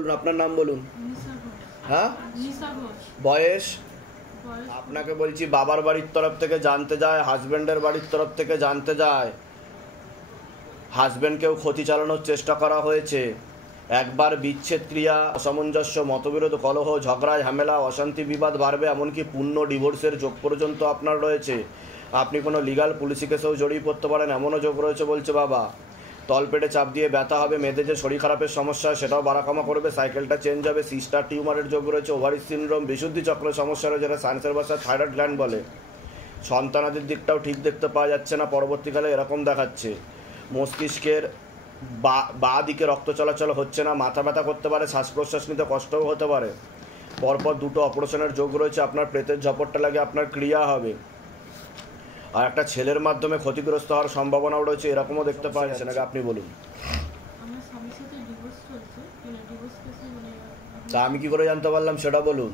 বলুন, আপনার নাম বলুন। হ্যাঁ, বয়স? আপনাকে বলছি বাবার বাড়ির তরফ থেকে জানতে যায়, হাজব্যান্ডের বাড়ির তরফ থেকে জানতে যায়, হাজব্যান্ডকেও ক্ষতি চালানোর চেষ্টা করা হয়েছে। একবার বিচ্ছেদ ক্রিয়া, অসামঞ্জস্য, মতবিরোধ, কলহ, ঝগড়া, ঝামেলা, অশান্তি, বিবাদ বাড়বে, এমনকি পূর্ণ ডিভোর্সের যোগ পর্যন্ত আপনার রয়েছে। আপনি কোনো লিগাল পুলিশি কেসেও জড়িয়ে পড়তে পারেন, এমনও যোগ রয়েছে বলছে বাবা। তলপেটে চাপ দিয়ে ব্যথা হবে, মেয়েদের যে শরীর খারাপের সমস্যা সেটাও বাড়াকমা করবে, সাইকেলটা চেঞ্জ হবে, সিস্টার টিউমারের যোগ রয়েছে, ওভারি সিনড্রোম, বিশুদ্ধি চক্রের সমস্যা রয়েছে, যেটা সায়েন্সের ভাষায় থাইরয়েড গ্ল্যান্ড বলে। সন্তানাদির দিকটাও ঠিক দেখতে পাওয়া যাচ্ছে না, পরবর্তীকালে এরকম দেখাচ্ছে। মস্তিষ্কের বা দিকে রক্ত চলাচল হচ্ছে না, মাথা ব্যথা করতে পারে, শ্বাস প্রশ্বাস নিতে কষ্টও হতে পারে। পরপর 2টো অপারেশনের যোগ রয়েছে, আপনার প্রেতের ঝপটটা লাগে আপনার ক্রিয়া হবে। আর একটা ছেলের মাধ্যমে ক্ষতিগ্রস্ত হওয়ার সম্ভাবনাও রয়েছে, এরকমও দেখতে পাওয়া যাচ্ছে না। আপনি বলুন। তা আমি কি করে জানতে পারলাম সেটা বলুন।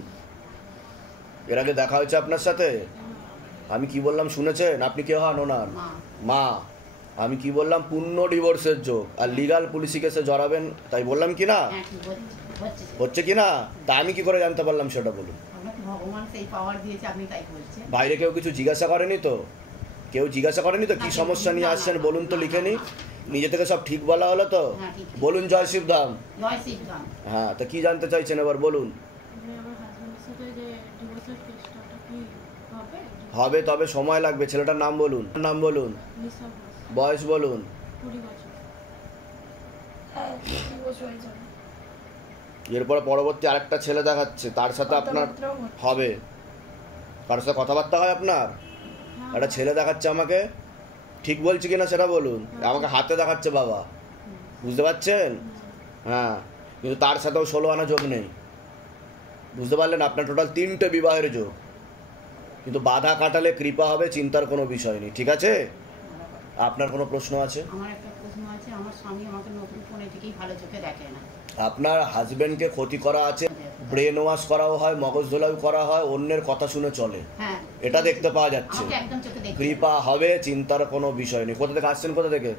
এর আগে দেখা হয়েছে আপনার সাথে? আমি কি বললাম শুনেছেন? আপনি কে হন ওনার? মা। আমি কি বললাম? পূর্ণ ডিভোর্সের যোগ, আর লিগাল পুলিশি কেসে জড়াবেন, তাই বললাম কি না? হচ্ছে কি না? তা আমি কি করে জানতে পারলাম সেটা বলুন। বাইরে কেউ কিছু জিজ্ঞাসা করেনি তো? কেউ জিজ্ঞাসা করেনি তো কি সমস্যা নিয়ে আসছেন বলুন তো, লিখে নি। নিজে থেকে সব ঠিক বলা হলো তো? বলুন জয় শিবধাম। হ্যাঁ, তা কি জানতে চাইছেন এবার বলুন। হবে, তবে সময় লাগবে। ছেলেটার নাম বলুন। নাম বলুন, বয়স বলুন। এরপর পরবর্তী আরেকটা ছেলে দেখাচ্ছে, তার সাথে আপনার হবে। কারোর সাথে কথাবার্তা হয় আপনার? একটা ছেলে দেখাচ্ছে আমাকে, ঠিক বলছি কিনা সেটা বলুন। আমাকে হাতে দেখাচ্ছে বাবা, বুঝতে পারছেন? হ্যাঁ, কিন্তু তার সাথেও 16 আনা যোগ নেই, বুঝতে পারলেন? আপনার টোটাল 3টে বিবাহের যোগ, কিন্তু বাধা কাটালে কৃপা হবে, চিন্তার কোনো বিষয় নেই। ঠিক আছে? আপনার কোনো প্রশ্ন আছে? আমার একটা প্রশ্ন আছে। আমার স্বামী আমাকে নতুন ফোনে থেকেই ভালো চোখে দেখে না। আপনার হাজবেন্ডকে ক্ষতি করা আছে, ব্রেন ওয়াশ করাও হয়, মগজ ধোলাও করা হয়, অন্যের কথা শুনে চলে, এটা দেখতে পাওয়া যাচ্ছে। কৃপা হবে, চিন্তার কোনো বিষয় নেই। কোথা থেকে আসছেন? কোথা থেকে?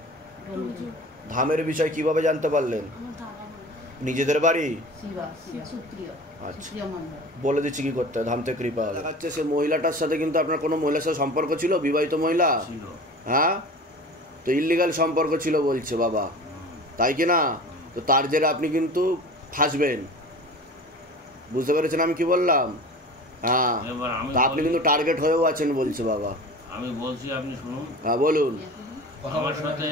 ধামের বিষয় কিভাবে জানতে পারলেন? নিজেদের বাড়ি? আচ্ছা, বলে দিচ্ছি কি করতে। ধাম থেকে কৃপা হবে। দেখাচ্ছে সে মহিলাটার সাথে কিন্তু আপনার কোনো মহিলার সাথে সম্পর্ক ছিল, বিবাহিত মহিলা? হ্যাঁ, তো ইল্লিগাল সম্পর্ক ছিল বলছে বাবা, তাই কি না? তো তার জেরে আপনি কিন্তু ফাঁসবেন, বুঝতে পেরেছেন আমি কি বললাম? হ্যাঁ, তা আপনি কিন্তু টার্গেট হয়েও আছেন বলছে বাবা। আমি বলছি, আপনি শুনুন। হ্যাঁ বলুন। আমার সাথে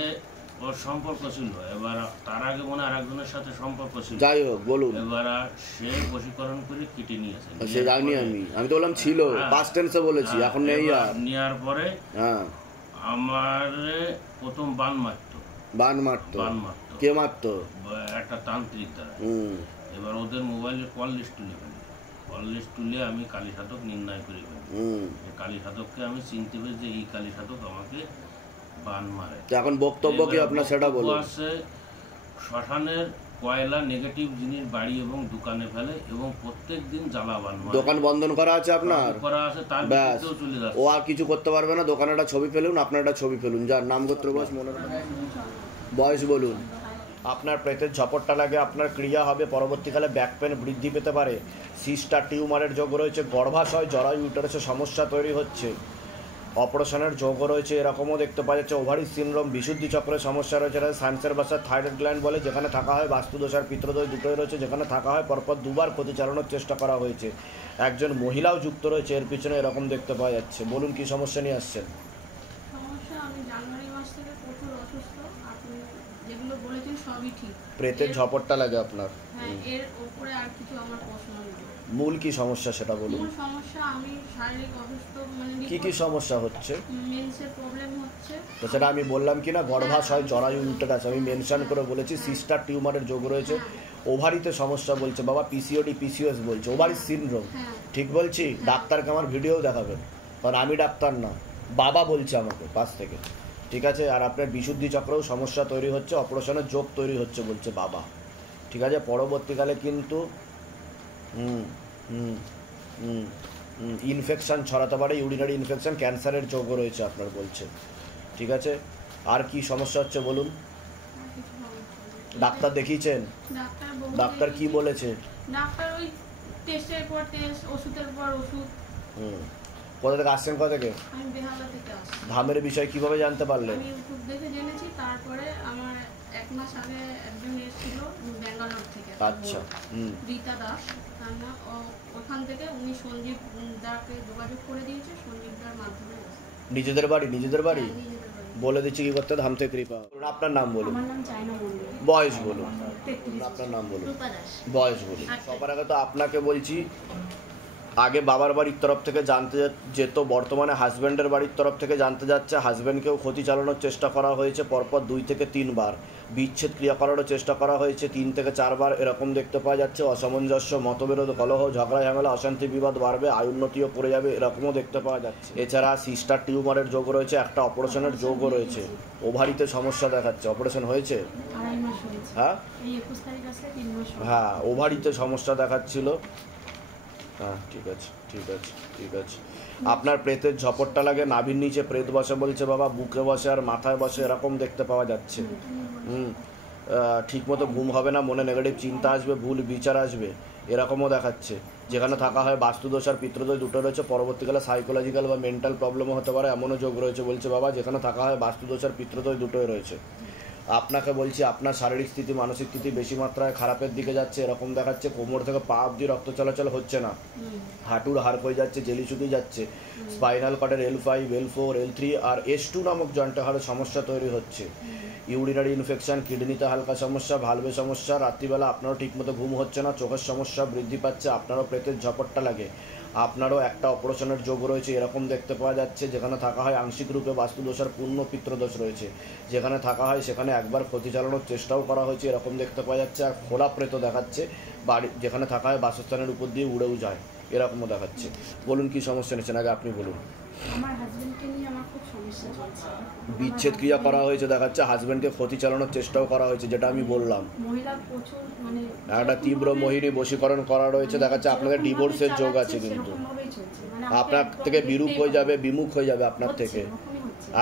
ওর সম্পর্ক ছিল, এবার তার আগে মনে আরেকজনের সাথে সম্পর্ক ছিল। যাই হোক বলুন। এবার সে বশীকরণ করে কেটে নিয়েছে। সে জানি আমি তো বললাম ছিল, পাস্ট টেন্সে বলেছি, এখন নেই। আর নেওয়ার পরে হ্যাঁ আমার প্রথম বান মারতো। কে মারতো? একটা তান্ত্রিক দ্বারা। এবার ওদের মোবাইলের কল লিস্ট তুলে ফেলি। কল লিস্ট তুলে আমি কালী সাধক নির্ণয় করে ফেলি। কালী সাধককে আমি চিনতে পেরেছি যে এই কালী সাধক আমাকে বান মারে। এখন বক্তব্য কি আপনার সেটা বলুন। শ্মশানের কয়লা নেগেটিভ জিনিস বাড়ি এবং দোকানে ফেলে এবং প্রত্যেক দিন জ্বালা বান মারে। দোকান বন্ধন করা আছে আপনার? করা আছে, তার ভিতরেও চলে যাচ্ছে। ও আর কিছু করতে পারবে না। দোকানে একটা ছবি ফেলুন, আপনার একটা ছবি ফেলুন, যার নাম গোত্র বয়স মনে রাখবেন। বয়স বলুন। আপনার প্রেতের ঝপটটা লাগে, আপনার ক্রিয়া হবে, পরবর্তীকালে ব্যাক পেন বৃদ্ধি পেতে পারে, সিস্টার টিউমারের যোগ রয়েছে, গর্ভাশয়, জরায়ু, ইউটারাসে সমস্যা তৈরি হচ্ছে, অপারেশনের যোগ রয়েছে, এরকমও দেখতে পাওয়া যাচ্ছে। ওভারি সিনড্রোম, বিশুদ্ধি চক্রের সমস্যা রয়েছে, সায়েন্সের ভাষায় থাইরয়েড গ্ল্যান্ড বলে, যেখানে থাকা হয় বাস্তুদোষ আর পিত্রদোষ দুটোই রয়েছে, যেখানে থাকা হয় পরপর 2বার ক্ষতি চালানোর চেষ্টা করা হয়েছে। একজন মহিলাও যুক্ত রয়েছে এর পিছনে, এরকম দেখতে পাওয়া যাচ্ছে। বলুন কি সমস্যা নিয়ে আসছেন? প্রেতের ঝপটটা লাগে আপনার। মূল কি সমস্যা সেটা বলুন। কি কি সমস্যা হচ্ছে? তো সেটা আমি বললাম কি না, গর্ভাশয়, জরায়ু, ইউটারাস, আমি মেনশন করে বলেছি। সিস্টার টিউমারের যোগ রয়েছে, ওভারিতে সমস্যা বলছে বাবা, পিসিওডি, পিসিওএস বলছে, ওভারি সিনড্রোম। ঠিক বলছি? ডাক্তারকে আমার ভিডিও দেখাবেন, কারণ আমি ডাক্তার না, বাবা বলছে আমাকে পাশ থেকে। ঠিক আছে? আর আপনার বিশুদ্ধি চক্রেও সমস্যা তৈরি হচ্ছে, অপারেশনের যোগ তৈরি হচ্ছে বলছে বাবা। ঠিক আছে? পরবর্তীকালে কিন্তু ইনফেকশান ছড়াতে পারে, ইউরিনারি ইনফেকশান, ক্যান্সারের যোগও রয়েছে আপনার বলছে। ঠিক আছে? আর কি সমস্যা হচ্ছে বলুন। ডাক্তার দেখিয়েছেন? ডাক্তার কি বলেছে? ডাক্তার ওই টেস্টের পর টেস্ট, ওষুধের পর ওষুধ। কোথা থেকে আসছেন? কোথা থেকে? আমি বেহালা থেকে আসছি। ধামের বিষয় কিভাবে জানতে পারলেন? আমি ইউটিউব দেখে জেনেছি। তারপরে আমার 1 মাস আগে একজন এসেছিল ব্যাঙ্গালোর থেকে। আচ্ছা। রীতা দাস, ওখান থেকে উনি সঞ্জীব দাকে যোগাযোগ করে দিয়েছে। সঞ্জীব দার মাধ্যমে। নিজেদের বাড়ি? নিজেদের বাড়ি বলে দিচ্ছি কি করতে। ধাম থেকে কৃপা। আপনার নাম বলুন। আমার নাম চায়না মন্ডল। বয়স বলুন। আপনার নাম বলুন। বয়স বলুন। সবার আগে তো আপনাকে বলছি, আগে বাবার বাড়ির তরফ থেকে জানতে যেত, বর্তমানে হাজব্যান্ডের বাড়ির তরফ থেকে জানতে যাচ্ছে। হাজব্যান্ডকেও ক্ষতি চালানোর চেষ্টা করা হয়েছে পরপর 2 থেকে 3 বার। বিচ্ছেদ ক্রিয়া করারও চেষ্টা করা হয়েছে 3 থেকে 4 বার। এরকম দেখতে পাওয়া যাচ্ছে। অসামঞ্জস্য, মতবিরোধ, কলহ, ঝগড়া ঝামেলা, অশান্তি বিবাদ বাড়বে, আয়ুন্নতিও পড়ে যাবে, এরকমও দেখতে পাওয়া যাচ্ছে। এছাড়া সিস্টার টিউমারের যোগ রয়েছে, একটা অপারেশনের যোগও রয়েছে। ওভারিতে সমস্যা দেখাচ্ছে। অপারেশন হয়েছে? হ্যাঁ হ্যাঁ, ওভারিতে সমস্যা দেখাচ্ছিল। হ্যাঁ, ঠিক আছে ঠিক আছে ঠিক আছে। আপনার প্রেতের ঝপটটা লাগে, নাভির নিচে প্রেত বসে বলছে বাবা, বুকে বসে আর মাথায় বসে, এরকম দেখতে পাওয়া যাচ্ছে। ঠিক মতো ঘুম হবে না, মনে নেগেটিভ চিন্তা আসবে, ভুল বিচার আসবে, এরকমও দেখাচ্ছে। যেখানে থাকা হয় বাস্তুদোষ আর পিতৃদোষ দুটো রয়েছে। পরবর্তীকালে সাইকোলজিক্যাল বা মেন্টাল প্রবলেমও হতে পারে, এমনও যোগ রয়েছে বলছে বাবা। যেখানে থাকা হয় বাস্তুদোষ আর পিতৃদোষ দুটোই রয়েছে। আপনাকে বলছি, আপনার শারীরিক স্থিতি, মানসিক স্থিতি বেশি মাত্রায় খারাপের দিকে যাচ্ছে, এরকম দেখাচ্ছে। কোমর থেকে পা অব্দি রক্ত চলাচল হচ্ছে না, হাঁটুর হাড় হয়ে যাচ্ছে, জেলি শুকিয়ে যাচ্ছে। স্পাইনাল কর্ডের L5, L4, L3 আর S2 নামক জয়েন্টে হাড়ে সমস্যা তৈরি হচ্ছে। ইউরিনারি ইনফেকশন, কিডনিতে হালকা সমস্যা, ভালভে সমস্যা। রাত্রিবেলা আপনারও ঠিকমতো ঘুম হচ্ছে না, চোখের সমস্যা বৃদ্ধি পাচ্ছে। আপনারও প্রেতের ঝপটটা লাগে। আপনারও একটা অপারেশনের যোগ রয়েছে, এরকম দেখতে পাওয়া যাচ্ছে। যেখানে থাকা হয় আংশিক রূপে বাস্তুদোষ আর পূর্ণ পিতৃদোষ রয়েছে। যেখানে থাকা হয় সেখানে একবার ক্ষতি চালানোর চেষ্টাও করা হয়েছে, এরকম দেখতে পাওয়া যাচ্ছে। আর খোলা প্রেত দেখাচ্ছে, বাড়ি যেখানে থাকা হয় বাসস্থানের উপর দিয়ে উড়েও যায়, এরকমও দেখাচ্ছে। বলুন কি সমস্যা নিচ্ছেন, আগে আপনি বলুন। আমার হাজবেন্ডকে নিয়ে আমার খুব সমস্যা চলছে। বিচ্ছেদ ক্রিয়া করা হয়েছে দেখাচ্ছে, হাজবেন্ডকে ক্ষতি চালানোর চেষ্টাও করা হয়েছে, যেটা আমি বললাম। মহিলা প্রচুর মানে একটা তীব্র মোহিনী বশীকরণ করা রয়েছে দেখাচ্ছে। আপনাদের ডিভোর্সের যোগ আছে, কিন্তু আপনার থেকে বিরূপ হয়ে যাবে, বিমুখ হয়ে যাবে আপনার থেকে।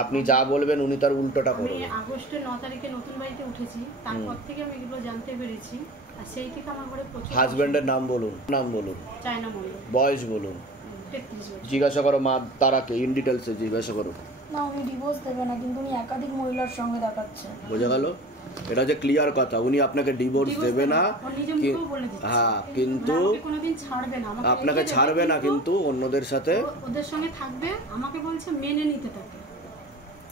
আপনি যা বলবেন উনি তার উল্টোটা করবেন। আগস্টের 9 তারিখে নতুন বাড়িতে উঠেছি, তারপর থেকে আমি এগুলো জানতে পেরেছি। আর সেই থেকে আমার ঘরে প্রচুর। হাজবেন্ডের নাম বলুন। নাম বলুন। চায়না মন্ডল। বয়স বলুন। 33 বছর। জিজ্ঞাসা করো মা তারাকে, ইন ডিটেলসে জিজ্ঞাসা করো। না, উনি ডিভোর্স দেবে না, কিন্তু উনি একাধিক মহিলার সঙ্গে দেখাচ্ছে। বোঝা গেল? এটা যে ক্লিয়ার কথা, উনি আপনাকে ডিভোর্স দেবে না। হ্যাঁ, কিন্তু আপনাকে ছাড়বে না, কিন্তু অন্যদের সাথে ওদের সঙ্গে থাকবে। আমাকে বলছে মেনে নিতে তাকে,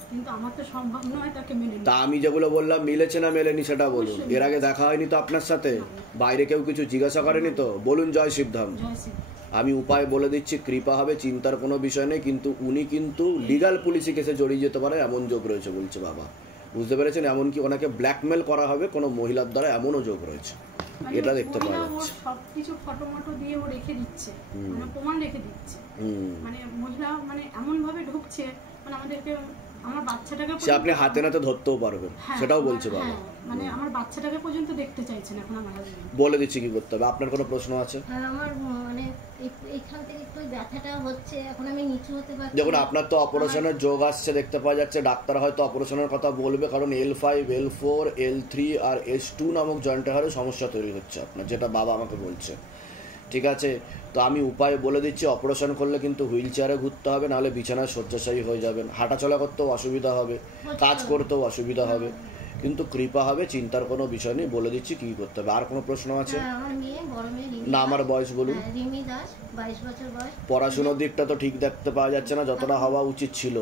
কিন্তু আমার তো সম্ভব নয় তাকে মেনে নিতে। তা আমি যেগুলো বললাম মিলেছে না মেলেনি সেটা বলুন। এর আগে দেখা হয়নি তো আপনার সাথে? বাইরে কেউ কিছু জিজ্ঞাসা করেনি তো? বলুন জয় শিবধাম। আমি উপায় বলে দিচ্ছি, কৃপা হবে, চিন্তার কোনো বিষয় নেই। কিন্তু উনি কিন্তু লিগাল পুলিশি কেসে জড়িয়ে যেতে পারে, এমন যোগ রয়েছে বলছে বাবা। বুঝতে পেরেছেন? এমনকি ওনাকে ব্ল্যাকমেল করা হবে কোনো মহিলার দ্বারা, এমনও যোগ রয়েছে। এটা দেখতে পাওয়া যাচ্ছে। সবকিছু ফটো মটো দিয়ে ও রেখে দিচ্ছে, মানে প্রমাণ রেখে দিচ্ছে। মানে মহিলা মানে এমন ভাবে ঢুকছে, মানে আমাদেরকে, আমার বাচ্চাটাকে সে আপনি হাতে নাতে ধরতেও পারবেন, সেটাও বলছে বাবা। মানে আমার বাচ্চাটাকে পর্যন্ত দেখতে চাইছেন এখন আমার হাজবেন্ড। বলে দিচ্ছি কি করতে হবে। আপনার কোনো প্রশ্ন আছে? হ্যাঁ, আমার মানে এইখান থেকে একটু ব্যথাটা হচ্ছে, এখন আমি নিচু হতে পারছি। দেখুন, আপনার তো অপারেশনের যোগ আসছে দেখতে পাওয়া যাচ্ছে। ডাক্তার হয়তো অপারেশনের কথা বলবে, কারণ L5, L4, L3 আর S2 নামক জয়েন্টের হাড়ে সমস্যা তৈরি হচ্ছে আপনার, যেটা বাবা আমাকে বলছে। ঠিক আছে, তো আমি উপায় বলে দিচ্ছি। অপারেশন করলে কিন্তু হুইল চেয়ারে ঘুরতে হবে, নাহলে বিছানায় শয্যাশায়ী হয়ে যাবেন। হাঁটাচলা করতেও অসুবিধা হবে, কাজ করতেও অসুবিধা হবে, কিন্তু কৃপা হবে, চিন্তার কোনো বিষয় নেই। বলে দিচ্ছি কি করতে হবে। আর কোনো প্রশ্ন আছে? না, আমার বয়স বলুন। পড়াশোনার দিকটা তো ঠিক দেখতে পাওয়া যাচ্ছে না, যতটা হওয়া উচিত ছিল।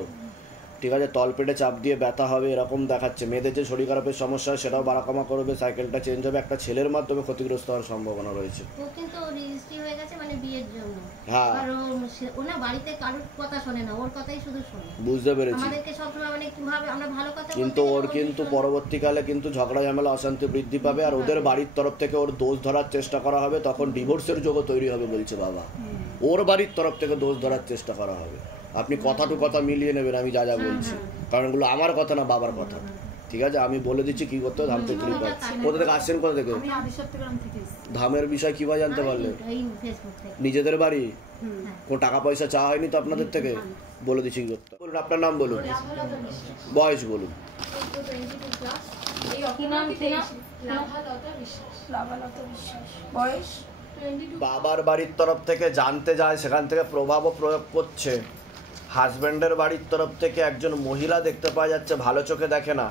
ঠিক আছে, তলপেটে চাপ দিয়ে ব্যথা হবে এরকম দেখাচ্ছে। মেয়েদের যে শরীর খারাপের সমস্যা হয় সেটাও বাড়াকমা করবে, সাইকেলটা চেঞ্জ হবে। একটা ছেলের মাধ্যমে ক্ষতিগ্রস্ত হওয়ার সম্ভাবনা রয়েছে। ও কিন্তু রেজিস্ট্রি হয়ে গেছে মানে বিয়ের জন্য। হ্যাঁ, আর ওনা বাড়িতে কারোর কথা শোনে না, ওর কথাই শুধু শোনে। বুঝতে পেরেছি। আমাদেরকে সবসময় মানে কিভাবে আমরা ভালো কথা বলতে, কিন্তু ওর কিন্তু পরবর্তীকালে কিন্তু ঝগড়া ঝামেলা, অশান্তি বৃদ্ধি পাবে। আর ওদের বাড়ির তরফ থেকে ওর দোষ ধরার চেষ্টা করা হবে, তখন ডিভোর্সের যোগও তৈরি হবে বলছে বাবা। ওর বাড়ির তরফ থেকে দোষ ধরার চেষ্টা করা হবে। আপনি কথা টু কথা মিলিয়ে নেবেন আমি যা যা বলছি, কারণ এগুলো আমার কথা না, বাবার কথা। ঠিক আছে, আমি বলে দিচ্ছি কি করতে হবে। ধাম থেকে কৃপা। কোথা থেকে আসছেন? কোথা থেকে? ধামের বিষয় কিভাবে জানতে পারলেন? নিজেদের বাড়ি? কোন টাকা পয়সা চাওয়া হয়নি তো আপনাদের থেকে? বলে দিচ্ছি কি করতে হবে। বলুন, আপনার নাম বলুন, বয়স বলুন। লাভালতা বিশ্বাস। লাভালতা বিশ্বাস। বয়স? 22। বাবার বাড়ির তরফ থেকে জানতে যায়, সেখান থেকে প্রভাবও প্রয়োগ করছে। হাজব্যান্ডের বাড়ির তরফ থেকে একজন মহিলা দেখতে পাওয়া যাচ্ছে, ভালো চোখে দেখে না।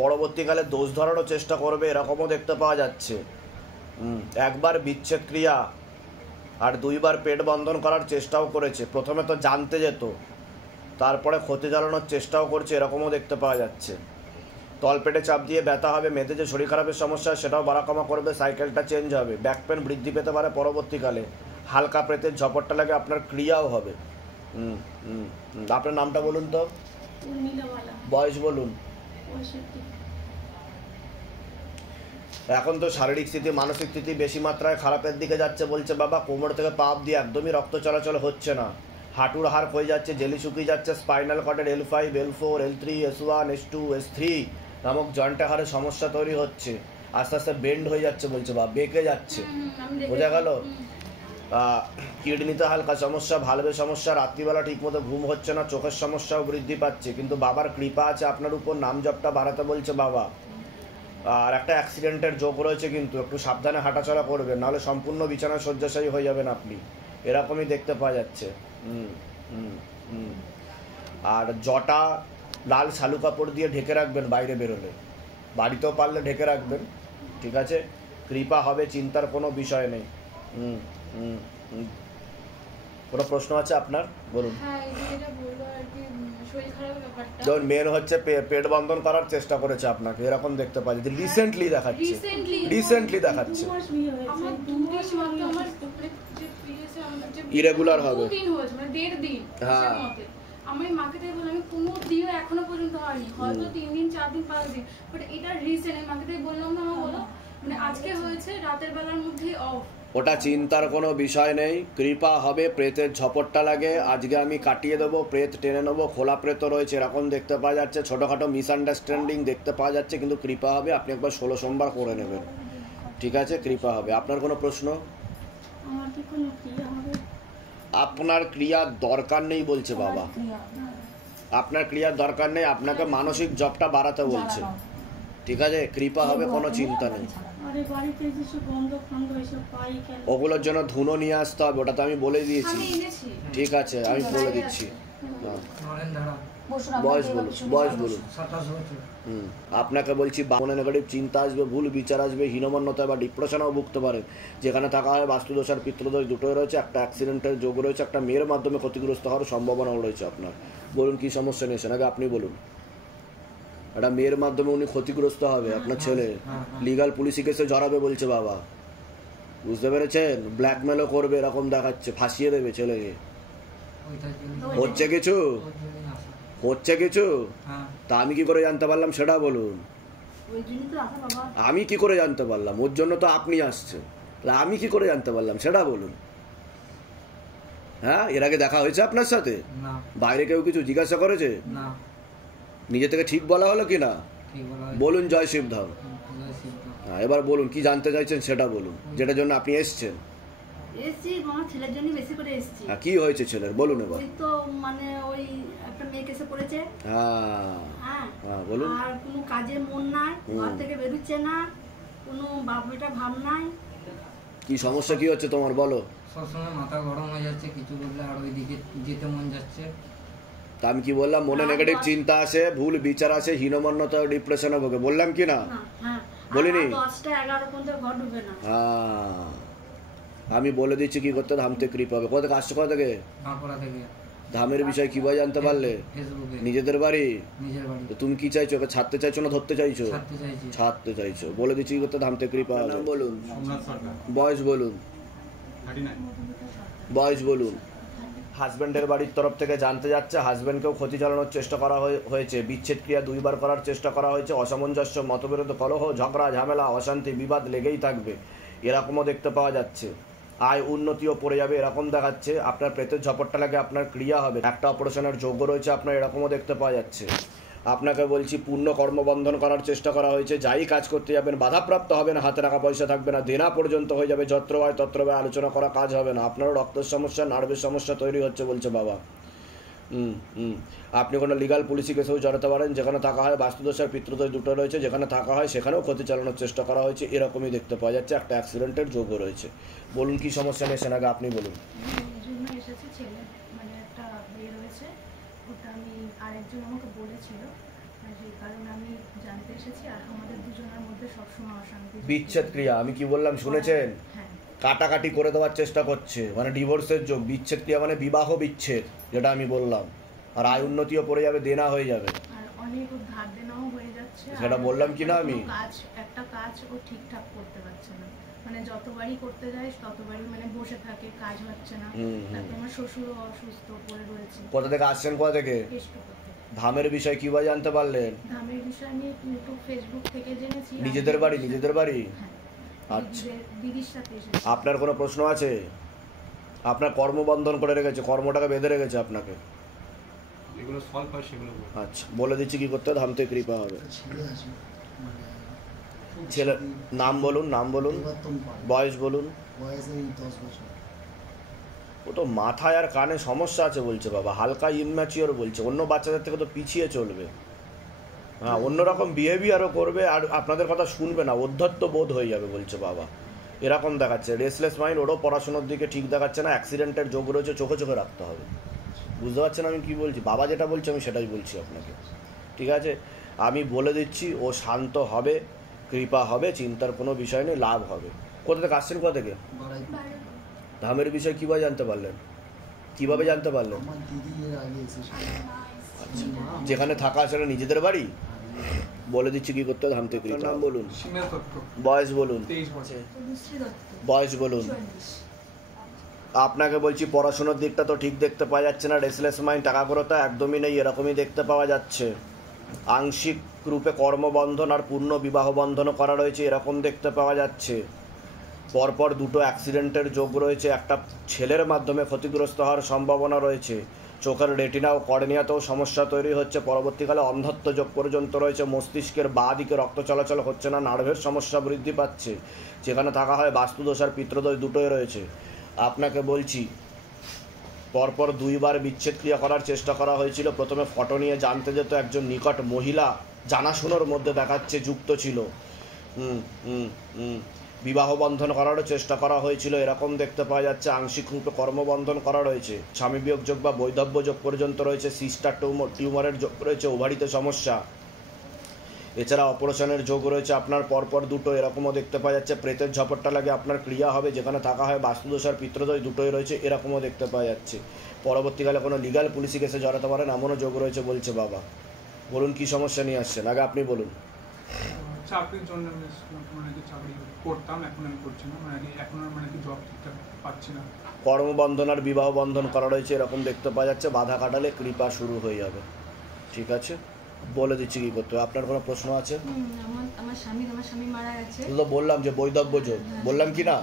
পরবর্তীকালে দোষ ধরারও চেষ্টা করবে, এরকমও দেখতে পাওয়া যাচ্ছে। একবার বিচ্ছেদ ক্রিয়া আর 2বার পেট বন্ধন করার চেষ্টাও করেছে। প্রথমে তো জানতে যেত, তারপরে ক্ষতি জ্বালানোর চেষ্টাও করছে, এরকমও দেখতে পাওয়া যাচ্ছে। তলপেটে চাপ দিয়ে ব্যথা হবে, মেয়েদের যে শরীর খারাপের সমস্যা সেটাও বাড়াকমা করবে, সাইকেলটা চেঞ্জ হবে, ব্যাক পেন বৃদ্ধি পেতে পারে পরবর্তীকালে, হালকা প্রেতের ঝপটটা লাগে, আপনার ক্রিয়াও হবে। আপনার নামটা বলুন তো। উর্মিলাওয়ালা। বয়স বলুন। 65। এখন তো শারীরিক স্থিতি মানসিক স্থিতি বেশি মাত্রায় খারাপের দিকে যাচ্ছে বলছে বাবা। কোমর থেকে পা অবধি একদমই রক্ত চলাচল হচ্ছে না, হাঁটুর হাড় ক্ষয়ে যাচ্ছে, জেলি শুকিয়ে যাচ্ছে, spinal কর্ডের L5, L4, L3, S1, S2, S3 নামক জয়েন্টে হাড়ে সমস্যা তৈরি হচ্ছে, আস্তে আস্তে বেন্ড হয়ে যাচ্ছে বলছে বা বেঁকে যাচ্ছে, বোঝা গেল। কিডনিতে হালকা সমস্যা, ভালভে সমস্যা, রাত্রিবেলা ঠিকমতো ঘুম হচ্ছে না, চোখের সমস্যাও বৃদ্ধি পাচ্ছে, কিন্তু বাবার কৃপা আছে আপনার উপর, নাম জপটা বাড়াতে বলছে বাবা। আর একটা অ্যাক্সিডেন্টের যোগ রয়েছে, কিন্তু একটু সাবধানে হাঁটাচলা করবেন, নাহলে সম্পূর্ণ বিছানায় শয্যাশায়ী হয়ে যাবেন আপনি, এরকমই দেখতে পাওয়া যাচ্ছে। আর জটা লাল শালু কাপড় দিয়ে ঢেকে রাখবেন বাইরে বেরোলে, বাড়িতেও পারলে ঢেকে রাখবেন, ঠিক আছে? কৃপা হবে, চিন্তার কোনো বিষয় নেই। কোনো প্রশ্ন আছে আপনার? বলুন। হ্যাঁ, এটা বলবো আর কি, শরীর খারাপের ব্যাপারটা। যেমন মেন হচ্ছে পেট বন্ধন করার চেষ্টা করেছে আপনাকে, এরকম দেখতে পাচ্ছি যে রিসেন্টলি দেখাচ্ছে, রিসেন্টলি দেখাচ্ছে। আমার 2 মাস মাত্র আমার যে পিরিয়ডে আমাদের যে ইরেগুলার হবে। 2 দিন হয়েছে, মানে 1.5 দিন। হ্যাঁ। আমি মাকে তাই বললাম, আমি কোনো দিনও এখনো পর্যন্ত হয়নি, হয়তো 3 দিন 4 দিন 5 দিন, বাট এটা রিসেন্ট। আমি মাকে তাই বললাম না, মা বলো, মানে আজকে হয়েছে রাতের বেলার মধ্যেই অফ। ওটা চিন্তার কোনো বিষয় নেই, কৃপা হবে। প্রেতের ঝপটটা লাগে, আজকে আমি কাটিয়ে দেবো, প্রেত টেনে নেবো, খোলা প্রেত রয়েছে এরকম দেখতে পাওয়া যাচ্ছে, ছোটোখাটো মিসআন্ডারস্ট্যান্ডিং দেখতে পাওয়া যাচ্ছে, কিন্তু কৃপা হবে। আপনি একবার 16 সোমবার করে নেবেন, ঠিক আছে? কৃপা হবে। আপনার কোনো প্রশ্ন? আমার কি কোনো ক্রিয়া হবে? আপনার ক্রিয়ার দরকার নেই বলছে বাবা, আপনার ক্রিয়ার দরকার নেই, আপনাকে মানসিক জপটা বাড়াতে বলছে, ঠিক আছে? কৃপা হবে, কোনো চিন্তা নেই। আরে বাড়িতে যেসব গন্ধ ফন্ধ এসব পাই কেন? ওগুলোর জন্য ধুনো নিয়ে আসতে হবে, ওটা তো আমি বলে দিয়েছি, আমি এনেছি। ঠিক আছে? আমি বলে দিচ্ছি। বসুন, বয়স আপনার বলুন, দেবাশিস বয়স বসুন। বলুন। আপনাকে বলছি, মনে নেগেটিভ চিন্তা আসবে, ভুল বিচার আসবে, হীনমন্যতা বা ডিপ্রেশনেও ভুগতে পারেন। যেখানে থাকা হয় বাস্তুদোষ আর পিতৃদোষ দুটোই রয়েছে, একটা অ্যাক্সিডেন্টের যোগ রয়েছে, একটা মেয়ের মাধ্যমে ক্ষতিগ্রস্ত হওয়ার সম্ভাবনাও রয়েছে আপনার। বলুন কি সমস্যা নিয়েছেন, আগে আপনি বলুন। একটা মেয়ের মাধ্যমে উনি ক্ষতিগ্রস্ত হবে, আপনার ছেলে লিগাল পুলিশি কেসে জড়াবে বলছে বাবা, বুঝতে পেরেছেন? ব্ল্যাকমেলও করবে এরকম দেখাচ্ছে, ফাঁসিয়ে দেবে ছেলেকে। হচ্ছে কিছু, হচ্ছে কিছু, তা আমি কি করে জানতে পারলাম সেটা বলুন। আমি কি করে জানতে পারলাম? ওর জন্য তো আপনি আসছেন, আমি কি করে জানতে পারলাম সেটা বলুন। হ্যাঁ, এর আগে দেখা হয়েছে আপনার সাথে? বাইরে কেউ কিছু জিজ্ঞাসা করেছে? নিজে থেকে ঠিক বলা হলো কি না? বলুন জয় শিবধাম। হ্যাঁ, এবার বলুন কি জানতে চাইছেন সেটা বলুন, যেটার জন্য আপনি এসছেন। এসছি আমার ছেলের জন্য বেশি করে এসছি। হ্যাঁ, কি হয়েছে ছেলের বলুন এবার। ওই তো মানে ওই একটা মেয়ে কেসে পড়েছে। হ্যাঁ হ্যাঁ, বলুন। আর কোনো কাজে মন নাই, ঘর থেকে বেরোচ্ছে না, কোনো বাপ বেটা ভাব নাই। কি সমস্যা কি হচ্ছে তোমার বলো? সবসময় মাথা গরম হয়ে যাচ্ছে, কিছু বললে আর ওইদিকে যেতে মন যাচ্ছে। তা আমি কি বললাম? মনে নেগেটিভ চিন্তা আসে, ভুল বিচার আসে, হীনমন্যতা, ডিপ্রেশনে ভোগে, বললাম কি না? হ্যাঁ, বলিনি? 10টা 11 পর্যন্ত ঘর ঢুকে না। হ্যাঁ, আমি বলে দিচ্ছি কি করতে, ধামতে কৃপা হবে। কোথা থেকে আসছো? কোথা থেকে? বাঁকুড়া থেকে। ধামের বিষয় কিভাবে জানতে পারলে? ফেসবুকে। নিজেদের বাড়ি? নিজের বাড়ি। তো তুমি কি চাইছো? ওকে ছাড়তে চাইছো না ধরতে চাইছো? ছাড়তে চাইছি। ছাড়তে চাইছো, বলে দিচ্ছি কি করতে, ধামতে কৃপা হবে। বলুন, বয়স বলুন, বয়স বলুন। হাজব্যান্ডের বাড়ির তরফ থেকে জানতে যাচ্ছে, হাজব্যান্ডকেও ক্ষতি চালানোর চেষ্টা করা হয়েছে, বিচ্ছেদ ক্রিয়া 2বার করার চেষ্টা করা হয়েছে, অসামঞ্জস্য, মতবিরোধ, কলহ, ঝগড়া, ঝামেলা, অশান্তি, বিবাদ লেগেই থাকবে, এরকমও দেখতে পাওয়া যাচ্ছে। আয় উন্নতিও পড়ে যাবে এরকম দেখাচ্ছে। আপনার প্রেতের ঝপটটা লাগে, আপনার ক্রিয়া হবে, একটা অপারেশনের যোগ্য রয়েছে আপনার, এরকমও দেখতে পাওয়া যাচ্ছে। আপনাকে বলছি পূর্ণ কর্মবন্ধন করার চেষ্টা করা হয়েছে, যাই কাজ করতে যাবেন বাধাপ্রাপ্ত হবে না, হাতে টাকা পয়সা থাকবে না, দেনা পর্যন্ত হয়ে যাবে, যত্র হয় তত্র হয়, আলোচনা করা কাজ হবে না। আপনারও রক্তের সমস্যা, নার্ভের সমস্যা তৈরি হচ্ছে বলছে বাবা। আপনি কোনো লিগাল পুলিশি কেসেও জড়াতে পারেন, যেখানে থাকা হয় বাস্তুদোষ আর পিতৃদোষ দুটো রয়েছে, যেখানে থাকা হয় সেখানেও ক্ষতি চালানোর চেষ্টা করা হয়েছে, এরকমই দেখতে পাওয়া যাচ্ছে। একটা অ্যাক্সিডেন্টের যোগও রয়েছে। বলুন কি সমস্যা নিয়েছেন, আগে আপনি বলুন। এই জন্য এসেছে ছেলে, মানে একটা বিয়ে রয়েছে, ওটা আমি আরেকজন আমাকে বলেছিল, সেই কারণে আমি জানতে এসেছি। আর আমাদের দুজনের মধ্যে সবসময় অশান্তি। বিচ্ছেদ ক্রিয়া আমি কি বললাম শুনেছেন? হ্যাঁ, কাটাকাটি করে দেওয়ার চেষ্টা করছে, মানে ডিভোর্সের যোগ। বিচ্ছেদ ক্রিয়া মানে বিবাহ বিচ্ছেদ, যেটা আমি বললাম। আর আয় উন্নতিও পড়ে যাবে, দেনা হয়ে যাবে, আর অনেক ধার দেনাও হয়ে যাচ্ছে। সেটা বললাম কি না আমি? একটা কাজ ও ঠিকঠাক করতে পারছে না, মানে যতবারই করতে যায় ততবারই মানে বসে থাকে, কাজ হচ্ছে না। তারপরে আমার শ্বশুরও অসুস্থ পড়ে রয়েছে। কোথা থেকে আসছেন, কোথা থেকে? ধামের বিষয় কিভাবে জানতে পারলেন? ধামের বিষয় আমি ইউটিউব ফেসবুক থেকে জেনেছি। নিজেদের বাড়ি? নিজেদের বাড়ি, হ্যাঁ, আচ্ছা। দিদির সাথে এসেছি। আপনার কোনো প্রশ্ন আছে? আপনার কর্মবন্ধন করে রেখেছে, কর্মটাকে বেঁধে রেখেছে আপনাকে। যেগুলো সলভ হয় সেগুলো আচ্ছা, বলে দিচ্ছি কি করতে হবে, ধাম থেকে কৃপা হবে। ছেলের নাম বলুন, নাম বলুন, বয়স বলুন। ও তো মাথায় আর কানে সমস্যা আছে বলছে বাবা, হালকা ইনম্যাচিওর বলছে, অন্য বাচ্চাদের থেকে তো পিছিয়ে চলবে। হ্যাঁ, অন্যরকম বিহেভিয়ারও করবে, আর আপনাদের কথা শুনবে না, অধ্যত্ত বোধ হয়ে যাবে বলছে বাবা, এরকম দেখাচ্ছে। রেসলেস মাইন্ড, ওরও পড়াশোনার দিকে ঠিক দেখাচ্ছে না, অ্যাক্সিডেন্টের যোগ রয়েছে, চোখে চোখে রাখতে হবে। বুঝতে পারছেন আমি কি বলছি? বাবা যেটা বলছে আমি সেটাই বলছি আপনাকে, ঠিক আছে? আমি বলে দিচ্ছি, ও শান্ত হবে, কৃপা হবে, চিন্তার কোনো বিষয় নেই, লাভ হবে। কোথা থেকে আসছেন, কোথা থেকে? ধামের বিষয় কীভাবে জানতে পারলেন? কিভাবে জানতে পারলেন? আচ্ছা, যেখানে থাকা সেটা নিজেদের বাড়ি? বলে দিচ্ছি কি করতে হবে, ধাম থেকে। নাম বলুন, বয়স বলুন, বয়স বলুন। আপনাকে বলছি পড়াশোনার দিকটা তো ঠিক দেখতে পাওয়া যাচ্ছে না, রেসলেস মাইন্ড, টাকা করতে একদমই নেই, এরকমই দেখতে পাওয়া যাচ্ছে। আংশিক রূপে কর্মবন্ধন আর পূর্ণ বিবাহ বন্ধনও করা রয়েছে, এরকম দেখতে পাওয়া যাচ্ছে। পরপর দুটো অ্যাক্সিডেন্টের যোগ রয়েছে, একটা ছেলের মাধ্যমে ক্ষতিগ্রস্ত হওয়ার সম্ভাবনা রয়েছে। চোখের রেটিনা ও কর্নিয়াতেও সমস্যা তৈরি হচ্ছে, পরবর্তীকালে অন্ধত্ব যোগ পর্যন্ত রয়েছে। মস্তিষ্কের বাঁ দিকে রক্ত চলাচল হচ্ছে না, নার্ভের সমস্যা বৃদ্ধি পাচ্ছে, যেখানে থাকা হয় বাস্তুদোষ আর পিতৃদোষ দুটোই রয়েছে। আপনাকে বলছি পরপর দুইবার বিচ্ছেদ ক্রিয়া করার চেষ্টা করা হয়েছিল। প্রথমে ফটো নিয়ে জানতে যেত, একজন নিকট মহিলা জানাশোনার মধ্যে দেখাচ্ছে যুক্ত ছিল। বিবাহ বন্ধন করারও চেষ্টা করা হয়েছিল, এরকম দেখতে পাওয়া যাচ্ছে। আংশিক রূপে কর্মবন্ধন করা রয়েছে, স্বামী বিয়োগ যোগ বা বৈধব্য যোগ পর্যন্ত রয়েছে। সিস্টার টিউমারের যোগ রয়েছে, ওভারিতে সমস্যা। এছাড়া অপারেশনের যোগ রয়েছে আপনার পরপর দুটো, এরকমও দেখতে পাওয়া যাচ্ছে। প্রেতের ঝপটটা লাগে আপনার ক্রিয়া হবে, যেখানে থাকা হয় বাস্তুদোষ আর পিতৃদোষ দুটোই রয়েছে, এরকমও দেখতে পাওয়া যাচ্ছে। পরবর্তীকালে কোনো লিগাল পুলিশি কেসে জড়াতে পারেন, এমনও যোগ রয়েছে বলছে বাবা। বলুন কি সমস্যা নিয়ে আসছেন, আগে আপনি বলুন। চাকরির জন্য মানে কি চাকরি করতাম, এখন আমি করছি না, মানে এখন মানে কি জব ঠিকঠাক পাচ্ছি না। কর্মবন্ধন আর বিবাহ বন্ধন করা রয়েছে, এরকম দেখতে পাওয়া যাচ্ছে। বাধা কাটালে কৃপা শুরু হয়ে যাবে, ঠিক আছে? বলে দিচ্ছি কি করতে হবে। আপনার কোনো প্রশ্ন আছে? আমার স্বামী মারা গেছে। তো বললাম যে বৈধব্য যোগ, বললাম কি না?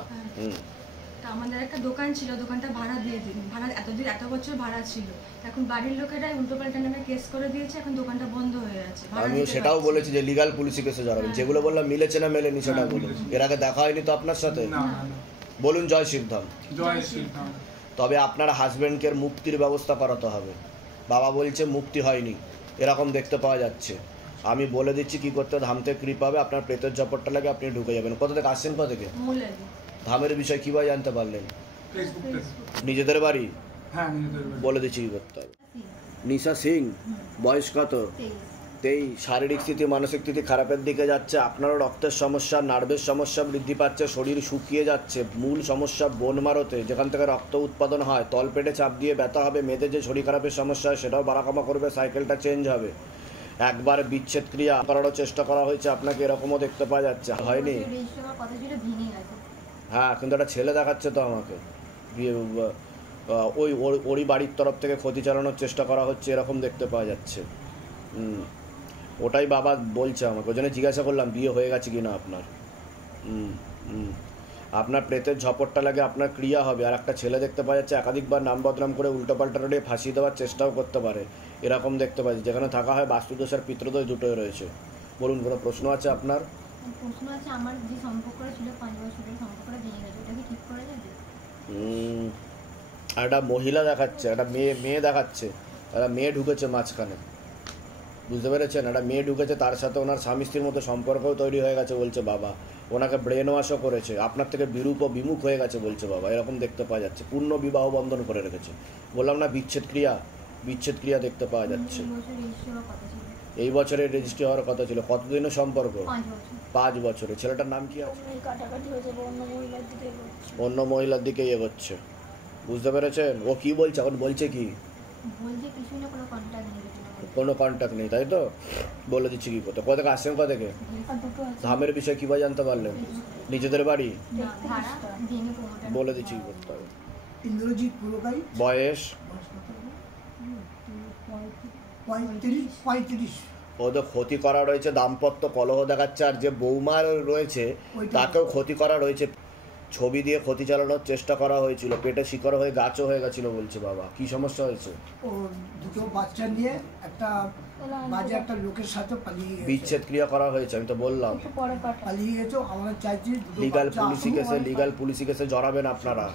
আমাদের একটা দোকান ছিল, দোকানটা ভাড়া দিয়ে দিন, ভাড়া এত বছর ভাড়া ছিল, এখন বাড়ির লোকেরাই উল্টোপাল্টা নামে কেস করে দিয়েছে, এখন দোকানটা বন্ধ হয়ে আছে। আমিও সেটাও বলেছি যে লিগাল পুলিশি কেসে জড়াবেন, যেগুলো বললাম মিলেছে না মেলেনি সেটা বলুন। এর আগে দেখা হয়নি তো আপনার সাথে? বলুন জয় শিবধাম। জয় শিবধাম। তবে আপনার হাজবেন্ডকে মুক্তির ব্যবস্থা করাতে হবে। বাবা বলছে মুক্তি হয়নি, এরকম দেখতে পাওয়া যাচ্ছে। আমি বলে দিচ্ছি কি করতে, ধাম থেকে কৃপা হবে, আপনার প্রেতের জপটটা লাগে, আপনি ঢুকে যাবেন। কোথা থেকে আসছেন, কোথা থেকে? ধামের বিষয় কিভাবে জানতে পারলেন? নিজেদের বাড়ি? হ্যাঁ, নিজেদের বাড়ি। বলে দিচ্ছি কি করতে হবে। নিশা সিং, বয়স কত? 23। শারীরিক স্থিতি মানসিক স্থিতি খারাপের দিকে যাচ্ছে, আপনারও রক্তের সমস্যা, নার্ভের সমস্যা বৃদ্ধি পাচ্ছে, শরীর শুকিয়ে যাচ্ছে। মূল সমস্যা বোন মারোতে, যেখান থেকে রক্ত উৎপাদন হয়। তলপেটে চাপ দিয়ে ব্যথা হবে, মেয়েদের যে শরীর খারাপের সমস্যা হয় সেটাও বাড়াকামা করবে, সাইকেলটা চেঞ্জ হবে। একবার বিচ্ছেদ ক্রিয়া করারও চেষ্টা করা হয়েছে আপনাকে, এরকমও দেখতে পাওয়া যাচ্ছে, হয়নি। হ্যাঁ, কিন্তু একটা ছেলে দেখাচ্ছে তো আমাকে, ওরই বাড়ির তরফ থেকে ক্ষতি চালানোর চেষ্টা করা হচ্ছে, এরকম দেখতে পাওয়া যাচ্ছে। ওটাই বাবা বলছে আমাকে, ওই জন্য জিজ্ঞাসা করলাম বিয়ে হয়ে গেছে কি না আপনার। আপনার প্রেতের ঝপটটা লাগে, আপনার ক্রিয়া হবে। আর একটা ছেলে দেখতে পাওয়া যাচ্ছে, একাধিকবার নাম বদনাম করে উল্টোপাল্টা রোডে ফাঁসিয়ে দেওয়ার চেষ্টাও করতে পারে, এরকম দেখতে পাচ্ছি। যেখানে থাকা হয় বাস্তুদোষ আর পিতৃদোষ দুটোই রয়েছে। বলুন, কোনো প্রশ্ন আছে আপনার? প্রশ্ন আছে, আমার যে সম্পর্কটা ছিল 5 বছরের, সম্পর্কটা ভেঙে গেছে, ওটা কি ঠিক করা যাবে? একটা মহিলা দেখাচ্ছে, একটা মেয়ে দেখাচ্ছে, একটা মেয়ে ঢুকেছে মাঝখানে, বুঝতে পেরেছেন? একটা মেয়ে ঢুকেছে, তার সাথে ওনার স্বামী স্ত্রীর মতো সম্পর্কও তৈরি হয়ে গেছে বলছে বাবা। ওনাকে ব্রেন ওয়াশও করেছে, আপনার থেকে বিরূপ ও বিমুখ হয়ে গেছে বলছে বাবা, এরকম দেখতে পাওয়া যাচ্ছে। পূর্ণ বিবাহ বন্ধন করে রেখেছে, বললাম না বিচ্ছেদ ক্রিয়া দেখতে পাওয়া যাচ্ছে। এই বছরে রেজিস্ট্রি হওয়ার কথা ছিল। কতদিনের সম্পর্ক? 5 বছরে। ছেলেটার নাম কি আছে? অন্য মহিলার দিকে এগোচ্ছে, বুঝতে পেরেছেন? ও কি বলছে এখন? বলছে কি? কোনো কন্ট্যাক্ট নেই, তাই তো? বলে দিচ্ছি কি করতে। কোথা থেকে আসছেন? কোথা থেকে? ধামের বিষয়ে কিভাবে জানতে পারলেন? নিজেদের বাড়ি? বলে দিচ্ছি কি করতে হবে। ইন্দ্রজিৎ পুরকাই। বয়স? 35। ওদের ক্ষতি করা রয়েছে, দাম্পত্য কলহ দেখাচ্ছে, আর যে বৌমার রয়েছে তাকেও ক্ষতি করা রয়েছে। ছবি দিয়ে ক্ষতি চালানোর চেষ্টা করা হয়েছিল, পেটে শিকড় হয়ে গাছও হয়ে গেছিল বলছে বাবা। কি সমস্যা হয়েছে? ও দুটো বাচ্চা নিয়ে একটা বাজে একটা লোকের সাথে পালিয়ে গেছে। বিচ্ছেদ ক্রিয়া করা হয়েছে, আমি তো বললাম পালিয়ে গেছে। আমরা চাইছি লিগাল পুলিশি কেসে জড়াবেন আপনারা,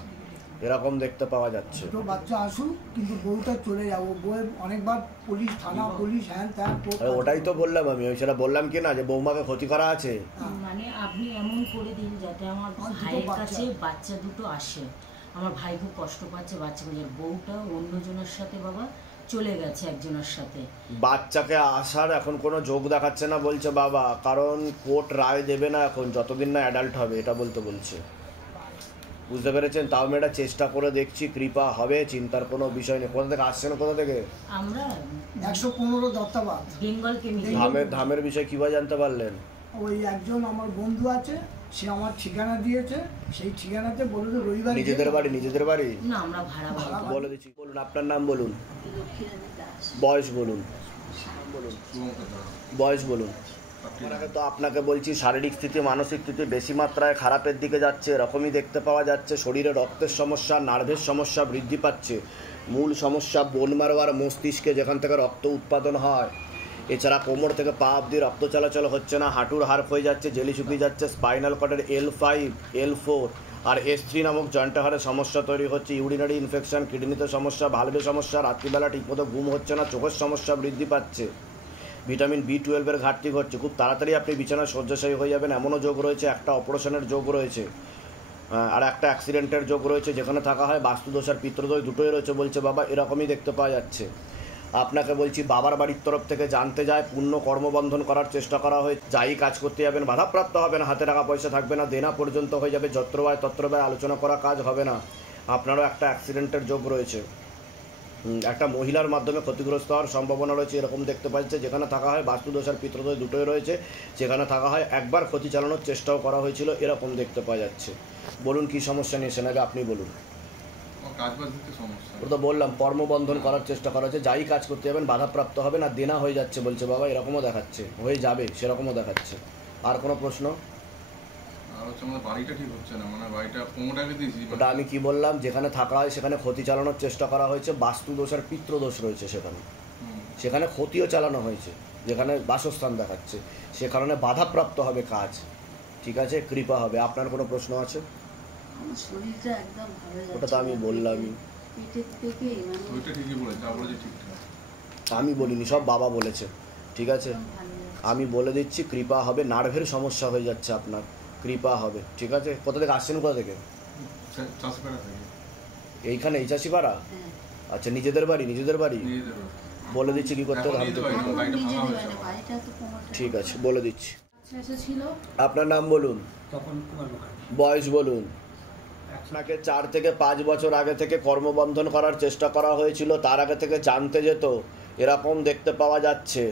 এরকম দেখতে পাওয়া যাচ্ছে। দুটো বাচ্চা আসুক, কিন্তু বউটা চলে যাবো। বউয়ের অনেকবার পুলিশ, থানা পুলিশ, হ্যান ত্যান। ওটাই তো বললাম আমি, সেটা বললাম কি না যে বৌমাকে ক্ষতি করা আছে। মানে আপনি এমন করে দিন যাতে আমার ভাইয়ের কাছে বাচ্চা দুটো আসে। আমার ভাই খুব কষ্ট পাচ্ছে বাচ্চাগুলোর। বউটা অন্যজনের সাথে বাবা চলে গেছে একজনের সাথে। বাচ্চাকে আসার এখন কোনো যোগ দেখাচ্ছে না বলছে বাবা, কারণ কোর্ট রায় দেবে না এখন যতদিন না অ্যাডাল্ট হবে, এটা বলছে। বুঝতে পেরেছেন? তাও আমি এটা চেষ্টা করে দেখছি, কৃপা হবে, চিন্তার কোনো বিষয় নেই। কোথা থেকে আসছেন? কোথা থেকে? আমরা 115 দত্তাবাদ বেঙ্গল ধামের বিষয় কিভাবে জানতে পারলেন? ওই একজন আমার বন্ধু আছে, সে আমার ঠিকানা দিয়েছে, সেই ঠিকানাতে বলে রবিবার। নিজেদের বাড়ি? না, আমরা ভাড়া বলে দিচ্ছি। বলুন আপনার নাম বলুন, বয়স বলুন, বয়স বলুন। তো আপনাকে বলছি শারীরিক স্থিতি মানসিক স্থিতি বেশি মাত্রায় খারাপের দিকে যাচ্ছে, এরকমই দেখতে পাওয়া যাচ্ছে। শরীরে রক্তের সমস্যা, নার্ভের সমস্যা বৃদ্ধি পাচ্ছে। মূল সমস্যা বোন মারো আর মস্তিষ্কে, যেখান থেকে রক্ত উৎপাদন হয়। এছাড়া কোমর থেকে পা অব্দি রক্ত চলাচল হচ্ছে না, হাঁটুর হাড় হয়ে যাচ্ছে, জেলি শুকিয়ে যাচ্ছে, স্পাইনাল কর্ডের L5, L4 আর S3 নামক জয়েন্টের হাড়ে সমস্যা তৈরি হচ্ছে, ইউরিনারি ইনফেকশন, কিডনিতে সমস্যা, ভালভে সমস্যা, রাত্রিবেলা ঠিকমতো ঘুম হচ্ছে না, চোখের সমস্যা বৃদ্ধি পাচ্ছে, ভিটামিন B12 ঘাটতি ঘটছে। খুব তাড়াতাড়ি আপনি বিছানায় শয্যাশায়ী হয়ে যাবেন, এমনও যোগ রয়েছে। একটা অপারেশনের যোগ রয়েছে, আর একটা অ্যাক্সিডেন্টের যোগ রয়েছে। যেখানে থাকা হয় বাস্তুদোষ আর পিতৃদোষ দুটোই রয়েছে বলছে বাবা, এরকমই দেখতে পাওয়া যাচ্ছে। আপনাকে বলছি বাবার বাড়ির তরফ থেকে জানতে যায় পূর্ণ কর্মবন্ধন করার চেষ্টা করা হয়। যাই কাজ করতে যাবেন বাধাপ্রাপ্ত হবে না, হাতে টাকা পয়সা থাকবে না, দেনা পর্যন্ত হয়ে যাবে, যত্র ব্যয় তত্র ব্যয়, আলোচনা করা কাজ হবে না। আপনারও একটা অ্যাক্সিডেন্টের যোগ রয়েছে, একটা মহিলার মাধ্যমে ক্ষতিগ্রস্ত হওয়ার সম্ভাবনা রয়েছে, এরকম দেখতে পাচ্ছে। যেখানে থাকা হয় বাস্তুদোষ আর পিতৃদোষ দুটোই রয়েছে, যেখানে থাকা হয় একবার ক্ষতি চালানোর চেষ্টাও করা হয়েছিল, এরকম দেখতে পাওয়া যাচ্ছে। বলুন কি সমস্যা নিয়েছেন, আগে আপনি বলুন। ওটা তো বললাম, কর্মবন্ধন করার চেষ্টা করা হচ্ছে, যাই কাজ করতে যাবেন বাধাপ্রাপ্ত হবে না, দেনা হয়ে যাচ্ছে বলছে বাবা, এরকমও দেখাচ্ছে, হয়ে যাবে সেরকমও দেখাচ্ছে। আর কোনো প্রশ্ন? ওটা আমি কি বললাম, যেখানে থাকা হয় সেখানে ক্ষতি চালানোর চেষ্টা করা হয়েছে, বাস্তুদোষ আর পিতৃদোষ রয়েছে, সেখানে ক্ষতিও চালানো হয়েছে, যেখানে বাসস্থান দেখাচ্ছে, সে কারণে বাধাপ্রাপ্ত হবে কাজ। ঠিক আছে, কৃপা হবে। আপনার কোনো প্রশ্ন আছে? ওটা তো আমি বললামই, আমি বলিনি, সব বাবা বলেছে। ঠিক আছে, আমি বলে দিচ্ছি, কৃপা হবে। নার্ভের সমস্যা হয়ে যাচ্ছে আপনার, কৃপা হবে। ঠিক আছে, কোথা থেকে আসছেন? কোথা থেকে? এইখানে এই চাষিপাড়া? আচ্ছা, নিজেদের বাড়ি? বলে দিচ্ছি কি করতে হবে। ঠিক আছে, বলে দিচ্ছি। আপনার নাম বলুন, বয়স বলুন। আপনাকে 4 থেকে 5 বছর আগে থেকে কর্মবন্ধন করার চেষ্টা করা হয়েছিল, তার আগে থেকে জানতে যেত, এরকম দেখতে পাওয়া যাচ্ছে।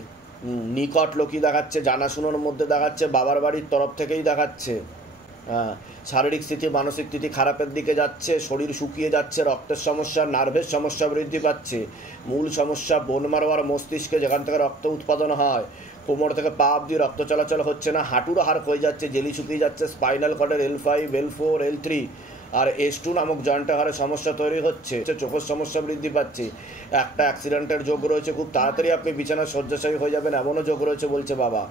নিকট লোকই দেখাচ্ছে, জানাশুনোর মধ্যে দেখাচ্ছে, বাবার বাড়ির তরফ থেকেই দেখাচ্ছে। শারীরিক স্থিতি মানসিক স্থিতি খারাপের দিকে যাচ্ছে, শরীর শুকিয়ে যাচ্ছে, রক্তের সমস্যা, নার্ভের সমস্যা বৃদ্ধি পাচ্ছে। মূল সমস্যা বোন মারো আর মস্তিষ্কে, যেখান থেকে রক্ত উৎপাদন হয়। কোমর থেকে পা অব্দি রক্ত চলাচল হচ্ছে না, হাঁটুর হাড় হয়ে যাচ্ছে, জেলি শুকিয়ে যাচ্ছে, স্পাইনাল কর্ডের L5, L4, L3 আর S2 নামক জয়েন্টের হাড়ে সমস্যা তৈরি হচ্ছে, চোখের সমস্যা বৃদ্ধি পাচ্ছে। একটা অ্যাক্সিডেন্টের যোগ রয়েছে, খুব তাড়াতাড়ি আপনি বিছানায় শয্যাশায়ী হয়ে যাবেন, এমনও যোগ রয়েছে বলছে বাবা।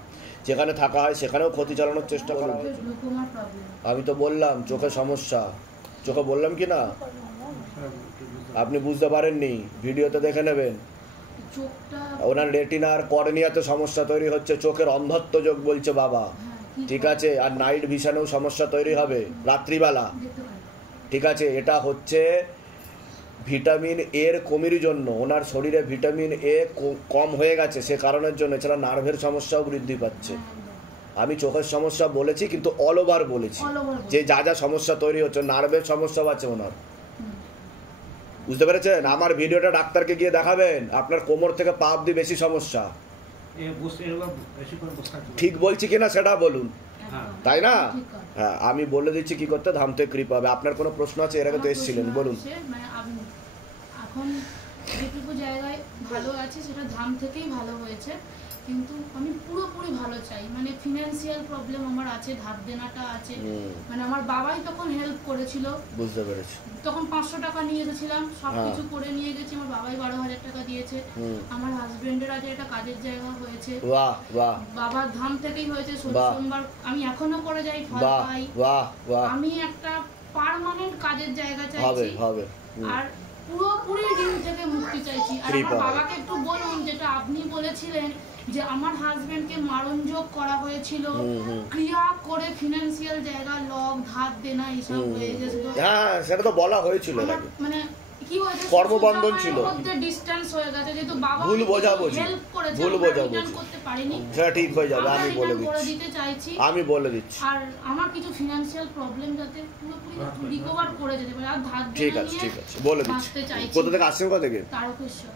যেখানে থাকা হয় সেখানেও ক্ষতি চালানোর চেষ্টা করা হয়। আমি তো বললাম চোখে সমস্যা, চোখে বললাম কি না? আপনি বুঝতে পারেননি, ভিডিওতে দেখে নেবেন। চোখটা ওনার রেটিনার কর্নিয়াতে সমস্যা তৈরি হচ্ছে, চোখের অন্ধত্ব যোগ বলছে বাবা, ঠিক আছে, আর নাইট ভিশনেও সমস্যা তৈরি হবে রাত্রিবেলা, ঠিক আছে। এটা হচ্ছে ভিটামিন এর কমির জন্য, ওনার শরীরে ভিটামিন এ কম হয়ে গেছে সে কারণের জন্য, এছাড়া নার্ভের সমস্যাও বৃদ্ধি পাচ্ছে। আমি চোখের সমস্যা বলেছি কিন্তু অল ওভার বলেছি, যে যা যা সমস্যা তৈরি হচ্ছে, নার্ভের সমস্যা আছে ওনার, বুঝতে পেরেছেন? আমার ভিডিওটা ডাক্তারকে গিয়ে দেখাবেন, আপনার কোমর থেকে পা অব্দি বেশি সমস্যা, ঠিক বলছি কিনা সেটা বলুন, তাই না? হ্যাঁ, আমি বলে দিচ্ছি কি করতে, ধাম থেকে কৃপা হবে। আপনার কোনো প্রশ্ন আছে? এর আগে তো এসেছিলেন, বলুন। এখন যেটুকু জায়গায় ভালো আছে সেটা ধাম থেকেই ভালো হয়েছে, কিন্তু আমি পুরোপুরি ভালো চাই। মানে ফিনান্সিয়াল প্রবলেম আমার আছে, ধার দেনাটা আছে, মানে আমার বাবাই তখন হেল্প করেছিল, বুঝতে পেরেছি। তখন 500 টাকা নিয়ে এসেছিলাম, সবকিছু করে নিয়ে গেছি, আমার বাবাই 12,000 টাকা দিয়েছে। আমার হাজবেন্ডের আগে একটা কাজের জায়গা হয়েছে, বাহ বাহ, বাবার ধাম থেকেই হয়েছে। সোমবার আমি এখনো করে যাই, ফল পাই। আমি একটা পার্মানেন্ট কাজের জায়গা চাইছি, আর পুরোপুরি ঋণ থেকে মুক্তি চাইছি। আর আমার বাবাকে একটু বলুন, যেটা আপনি বলেছিলেন যে আমার হাজবেন্ডকে মারণযোগ করা হয়েছিল, ক্রিয়া করে ফিনান্সিয়াল জায়গা লক ধার দেনা এইসব হয়ে গেছিল। হ্যাঁ, সেটা তো বলা হয়েছিল, মানে কি হয়েছে, কর্মবন্ধন ছিল, মধ্যে ডিসটেন্স হয়ে গেছে, যেহেতু বাবা ভুল বোঝাবুঝি, হেল্প করেছে, ভুল বোঝাবুঝি করতে পারিনি, সেটা ঠিক হয়ে যাবে, আমি বলে দিতে চাইছি, আমি বলে দিচ্ছি। আর আমার কিছু ফিনান্সিয়াল প্রবলেম যাতে পুরোপুরি রিকভার করে যেতে পারে, আর ধার দেনা নিয়ে ঠিক আছে, বলে দিচ্ছি। কোথা থেকে আসছেন? কোথা থেকে? তারকেশ্বর।